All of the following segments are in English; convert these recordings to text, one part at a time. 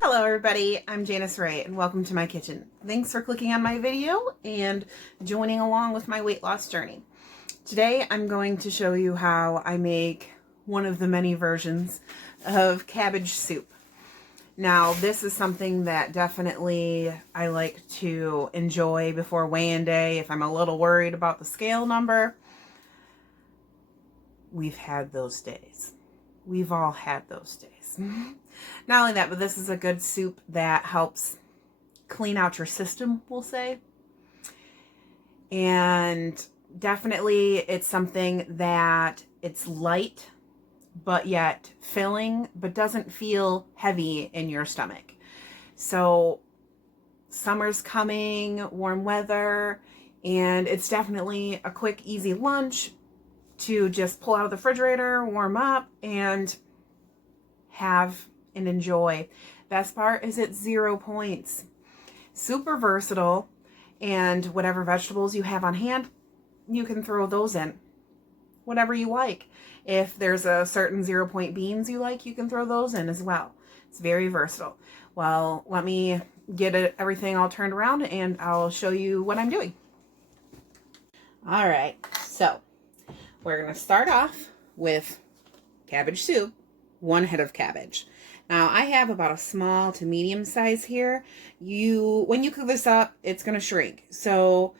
Hello everybody, I'm Janice Ray and welcome to my kitchen. Thanks for clicking on my video and joining along with my weight loss journey. Today I'm going to show you how I make one of the many versions of cabbage soup. Now this is something that definitely I like to enjoy before weigh-in day if I'm a little worried about the scale number. We've had those days. We've all had those days. Not only that, but this is a good soup that helps clean out your system, we'll say. And definitely it's something that it's light, but yet filling, but doesn't feel heavy in your stomach. So summer's coming, warm weather, and it's definitely a quick, easy lunch to just pull out of the refrigerator, warm up, and have and enjoy. Best part is it's 0 points. Super versatile, and whatever vegetables you have on hand, you can throw those in. Whatever you like. If there's a certain 0 point beans you like, you can throw those in as well. It's very versatile. Well, let me get everything all turned around and I'll show you what I'm doing. All right, so we're going to start off with cabbage soup, 1 head of cabbage. Now I have about a small to medium size here. When you cook this up, it's going to shrink. So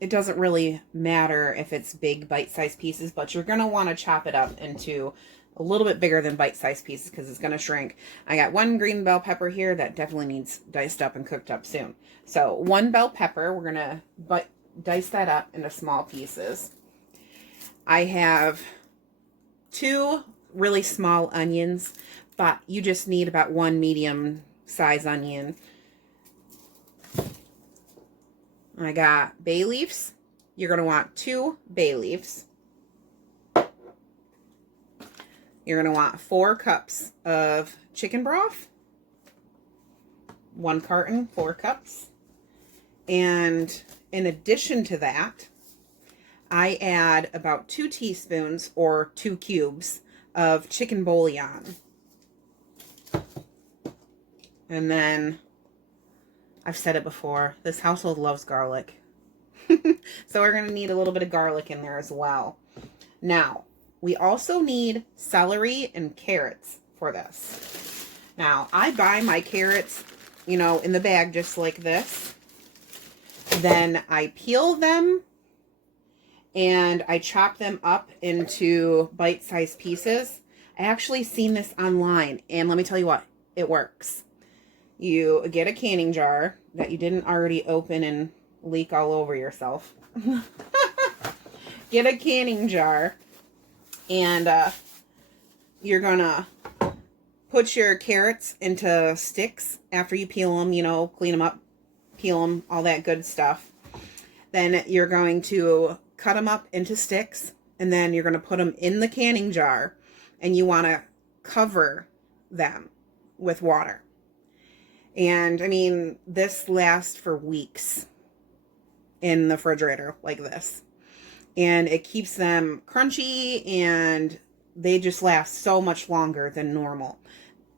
it doesn't really matter if it's big bite-sized pieces, but you're going to want to chop it up into a little bit bigger than bite-sized pieces because it's going to shrink. I got 1 green bell pepper here that definitely needs diced up and cooked up soon. So 1 bell pepper, we're going to dice that up into small pieces. I have 2 really small onions, but you just need about 1 medium size onion. I got bay leaves. You're going to want 2 bay leaves. You're going to want 4 cups of chicken broth. 1 carton, 4 cups. And in addition to that, I add about 2 teaspoons or 2 cubes of chicken bouillon. And then, I've said it before, this household loves garlic. So we're going to need a little bit of garlic in there as well. Now, we also need celery and carrots for this. Now, I buy my carrots, in the bag just like this. Then I peel them and I chop them up into bite-sized pieces. I actually seen this online, and let me tell you what, it works. You get a canning jar that you didn't already open and leak all over yourself. Get a canning jar, and you're gonna put your carrots into sticks after you peel them, clean them up, peel them, all that good stuff. Then you're going to cut them up into sticks, and then you're going to put them in the canning jar, and you want to cover them with water. And I mean, this lasts for weeks in the refrigerator like this, and it keeps them crunchy, and they just last so much longer than normal.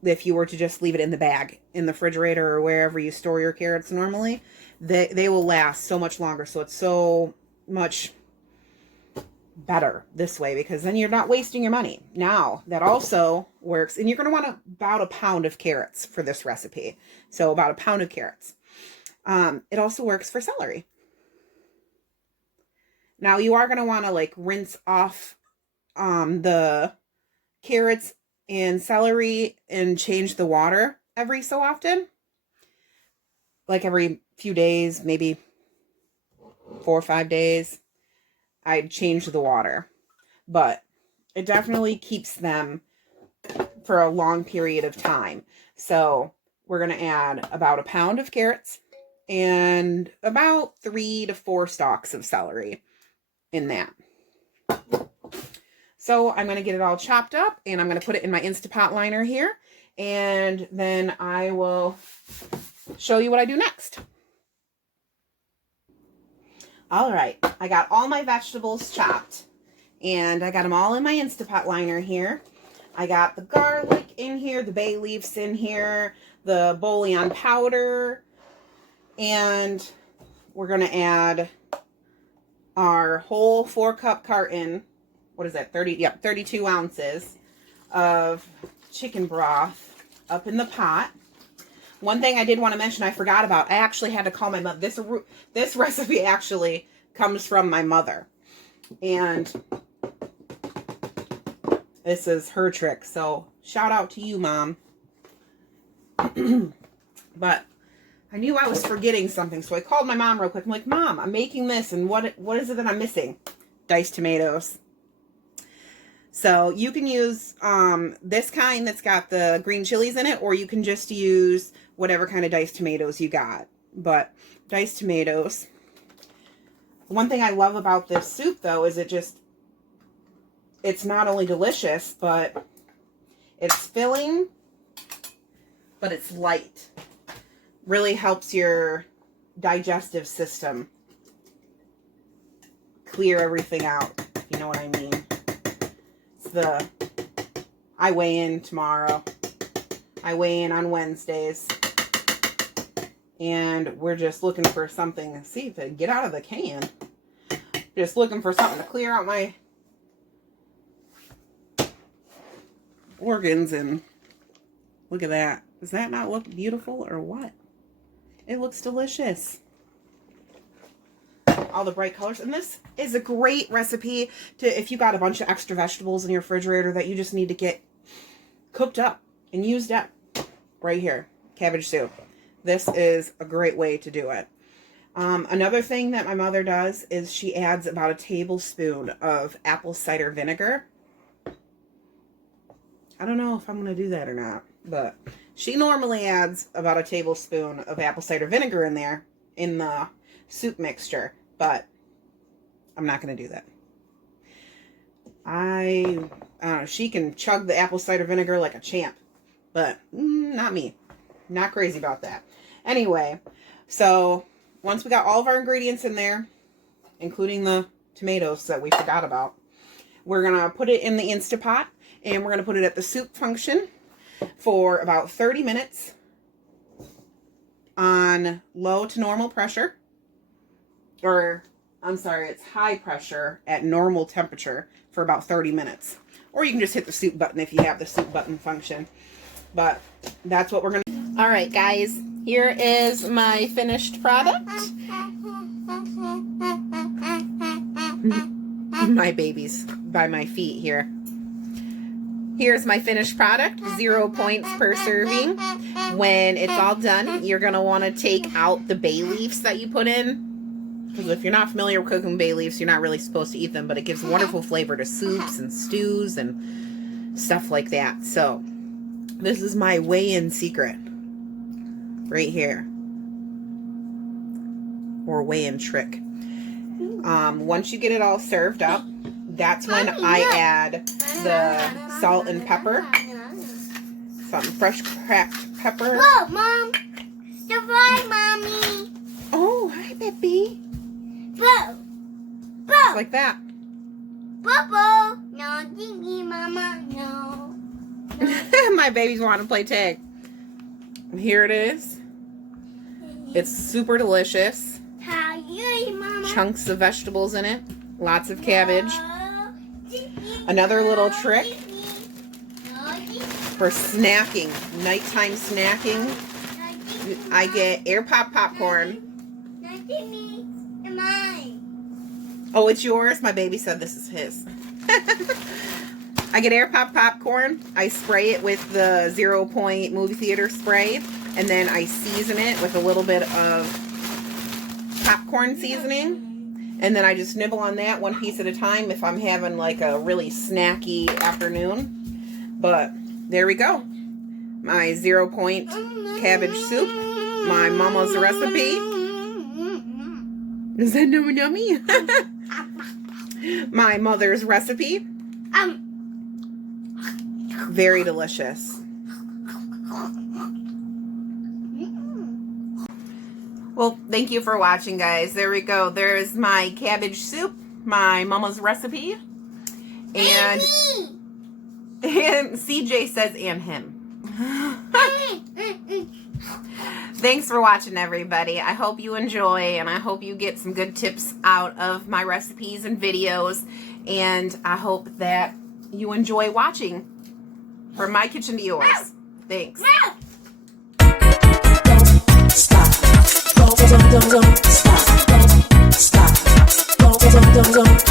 If you were to just leave it in the bag in the refrigerator or wherever you store your carrots normally, they will last so much longer. So it's so much better this way, because then you're not wasting your money. Now that also works, and you're going to want about a pound of carrots for this recipe. So about a pound of carrots. It also works for celery. Now you are going to want to rinse off the carrots and celery and change the water every so often. Like every few days, maybe 4 or 5 days. I'd change the water, but it definitely keeps them for a long period of time. So we're going to add about a pound of carrots and about 3 to 4 stalks of celery in that. So I'm going to get it all chopped up, and I'm going to put it in my Instapot liner here, and then I will show you what I do next. All right, I got all my vegetables chopped, And I got them all in my Instapot liner here. I got the garlic in here, the bay leaves in here, the bouillon powder, and we're going to add our whole 4-cup carton. What is that? 32 ounces of chicken broth up in the pot. One thing I did want to mention I forgot about, I actually had to call my mother. This recipe actually comes from my mother. And this is her trick. So shout out to you, Mom. But I knew I was forgetting something. So I called my mom real quick. I'm like, Mom, I'm making this. And what is it that I'm missing? Diced tomatoes. So you can use this kind that's got the green chilies in it, or you can just use whatever kind of diced tomatoes you got. But diced tomatoes. One thing I love about this soup, though, is it's not only delicious, but it's filling, but it's light. Really helps your digestive system clear everything out, if you know what I mean. I weigh in tomorrow. I weigh in on Wednesdays. And we're just looking for something. See if it get out of the can. Just looking for something to clear out my organs. And look at that. Does that not look beautiful or what? It looks delicious. All the bright colors. And this is a great recipe to, if you got a bunch of extra vegetables in your refrigerator that you just need to get cooked up and used up. Right here. Cabbage soup. This is a great way to do it. Another thing that my mother does is she adds about a tablespoon of apple cider vinegar. I don't know if I'm going to do that or not, but she normally adds about a tablespoon of apple cider vinegar in there in the soup mixture, but I'm not going to do that. I don't know, she can chug the apple cider vinegar like a champ, but not me. Not crazy about that. Anyway, so once we got all of our ingredients in there, including the tomatoes that we forgot about, we're going to put it in the Instapot, and we're going to put it at the soup function for about 30 minutes on low to normal pressure. Or, I'm sorry, it's high pressure at normal temperature for about 30 minutes. Or you can just hit the soup button if you have the soup button function. But that's what we're going to do. All right, guys, here is my finished product. My baby's by my feet here. Here's my finished product, 0 points per serving. When it's all done, you're going to want to take out the bay leaves that you put in. Because if you're not familiar with cooking bay leaves, you're not really supposed to eat them, but it gives wonderful flavor to soups and stews and stuff like that. So, this is my weigh-in secret. Right here. Or weigh-in trick. Once you get it all served up, that's when I add the salt and pepper. Some fresh cracked pepper. Whoa, Mom! Surprise, Mommy! Oh, hi, Peppy. Bo! Bo! Just like that. Bobo! No, Dingy, Mama, no. My babies want to play tag. Here it is. It's super delicious. How you, Mama? Chunks of vegetables in it. Lots of cabbage. Another little trick for snacking, nighttime snacking. I get air pop popcorn. Oh, it's yours? My baby said this is his. I get air pop popcorn. I spray it with the 0 point movie theater spray, and then I season it with a little bit of popcorn seasoning. And then I just nibble on that one piece at a time if I'm having like a really snacky afternoon. But there we go. My 0 point cabbage soup. My mama's recipe. Is that nummy nummy? My mother's recipe. Very delicious. Well, thank you for watching, guys. There we go. There's my cabbage soup, my mama's recipe. And me. CJ says, and him. Thanks for watching, everybody. I hope you enjoy, and I hope you get some good tips out of my recipes and videos. And I hope that you enjoy watching from my kitchen to yours. Thanks. Stop. Don't stop. Don't stop.